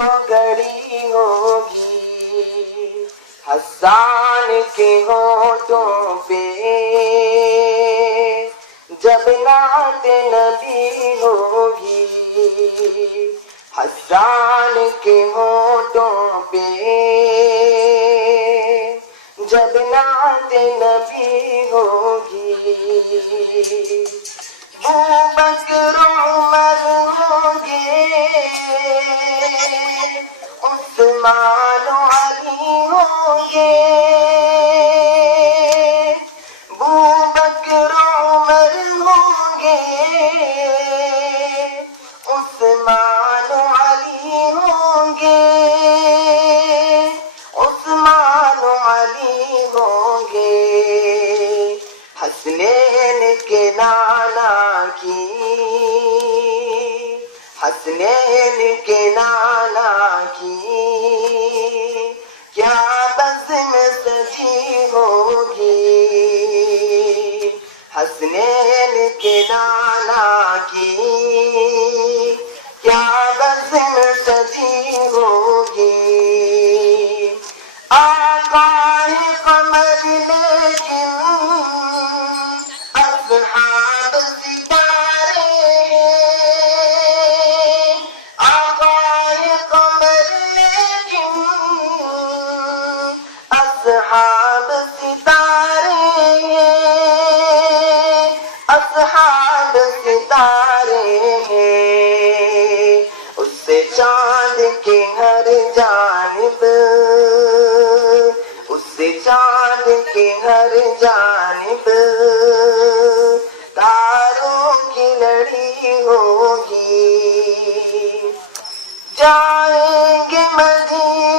گڑی ہوگی حسان کے ہونٹوں پہ جب نعت نبی ہوگی حسان کے ہونٹوں پہ جب نعت نبی ہوگی ابوبکر عمر ہوں گے عثمان و علی ہوں گے ابوبکر عمر ہوں گے عثمان و علی ہوں گے عثمان و علی ہوں گے حسنین کے نانا کی حسنین کے نانا کی کیا بزم سجی ہوگی حسنین کے نانا کی کیا بزم سجی ہوگی آقا قمر لیکن اصحاب ستارے آقا قمر لیکن اصحاب ستارے اصحاب ستارے اس سے چاند کے ہر جانب اس سے چاند کے ہر جانب تاروں کی لڑی ہوگی جائیں گے مدینے